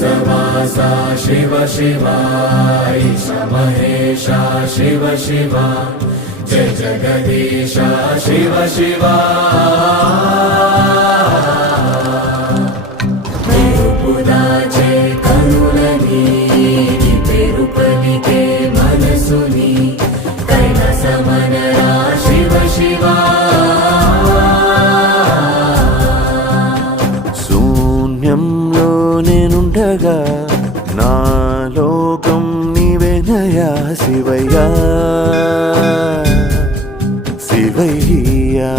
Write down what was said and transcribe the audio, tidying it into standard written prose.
कैलासवासा शिव शिवा ईश महेशा शिव शिवा जय जगदीशा शिव शिवा तिरुपुदाचे कनुलनी पेरु पलिके मनसुनी कैलासमनरा शिव शिवा శూన్యంలో నేనుండగా నా లోకం నీవేనయా శివయ్యా శివయ్యా